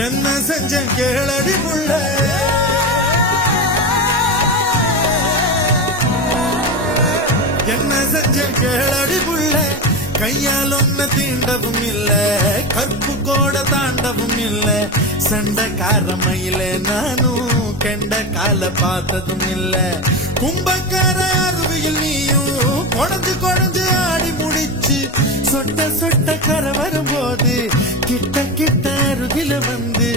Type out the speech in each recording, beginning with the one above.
என்ன செஞ்ச கேளடி புள்ள என்ன செஞ்ச கேளடி புள்ள கையால் ஒன்ன தீண்டவும் இல்ல கற்பு கோட தாண்டவும் இல்ல சண்டைக்காரமையில நானும் கெண்ட கால பார்த்ததும் இல்ல கும்பக்கார அருவியில் நீயும் குழஞ்சு குழஞ்சு ஆடி முடிச்சு சொட்ட சொட்ட கரை வரும்போது கிட்ட கிட்ட அருகில வந்து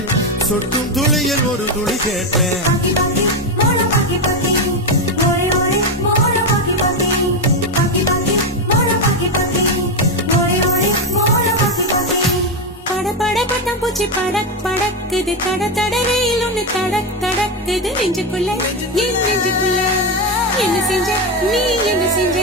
சொட்டும் துளியில் ஒரு துளி கேட்டேன் பூச்சி படக் படக்குது தட தடவையில் ஒண்ணு தடக் தடக்குது நெஞ்சுக்குள்ள என் நெஞ்சுக்குள்ள என்ன செஞ்ச நீ என்ன செஞ்ச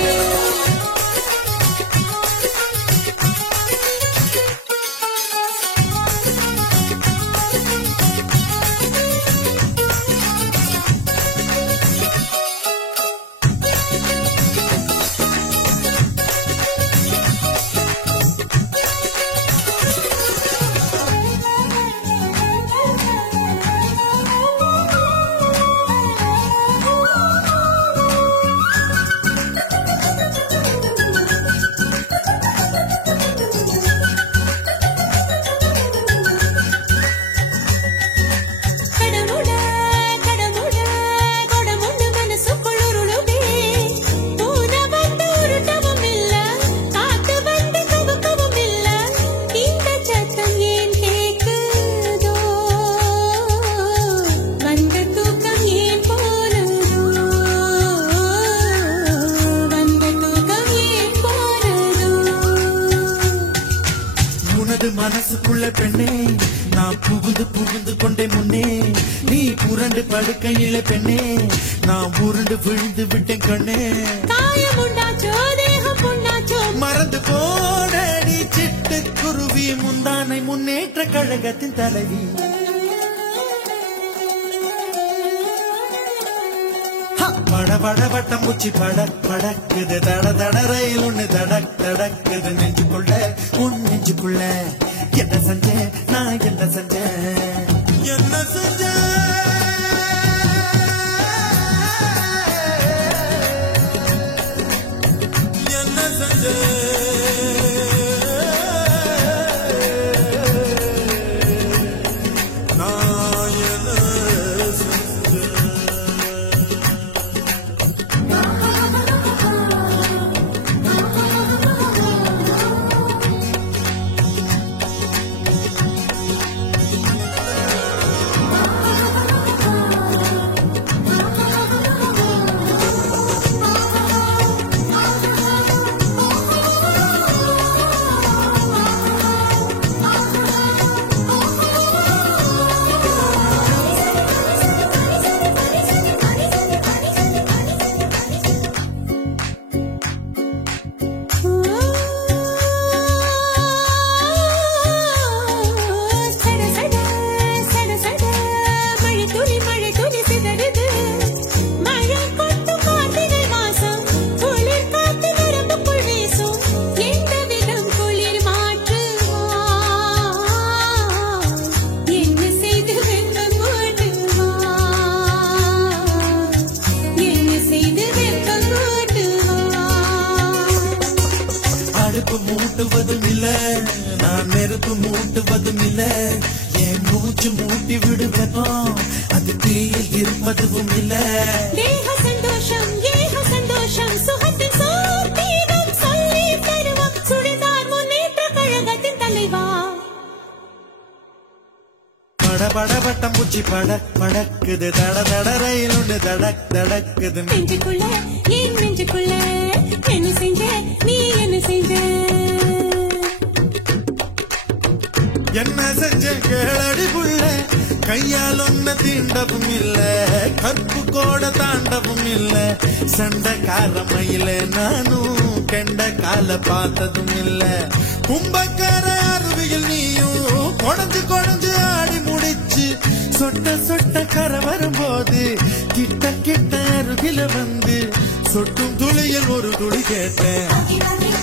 மனசுக்குள்ள பெண்ணே நான் புகுந்து புகுந்து கொண்டே முன்னே நீ புரண்டு படுக்கையில பெண்ணே நான் உருண்டு விழுந்து விட்டேன் கண்ணே மறந்து போனடி சிட்டு குருவி முந்தானை முன்னேற்ற கழகத்தின் தலைவி பட பட வட்டம் பூச்சி படக் படக்குது தட தட ரயில் ஒண்ணு தடக் தடக்குது நெஞ்சுக்குள்ள உன் நெஞ்சுக்குள்ள என்ன செஞ்சேன் நான் என்ன செஞ்சேன் என்ன செஞ்சேன் என்ன செஞ்சேன் மூட்டுவதும் இல்ல நான் நெருப்பு மூட்டுவதும் இல்ல என் மூச்சு மூட்டி விடுவதும் அது தீயில் இருப்பதும் இல்ல தேக சந்தோஷம் ஏக சந்தோஷம் சுகத்தின் சோதீகம் சொல்லி தருவோம் சுடிதார் முன்னேற்ற கழகத்தின் தலைவா பட பட வட்டம் பூச்சி படக் படக்குது தட தட ரயில் ஒண்ணு தடக் தடக்குது நெஞ்சுக்குள்ள என் நெஞ்சுக்குள்ள என்ன செஞ்ச நீ என்ன செஞ்ச என்ன செஞ்ச கேளடி புள்ள கையால் ஒன்ன தீண்டவும் இல்ல கற்பு கோட தாண்டவும் இல்ல சண்டைக்காரமையில நானும் கெண்ட கால பார்த்ததும் இல்ல கும்பக்கார அருவியில் நீயும் குழஞ்சு குழஞ்சு ஆடி முடிச்சு சொட்ட சொட்ட கரை வரும்போது கிட்ட கிட்ட அருகில வந்து சொட்டும் துளியில் ஒரு துளி கேட்டேன்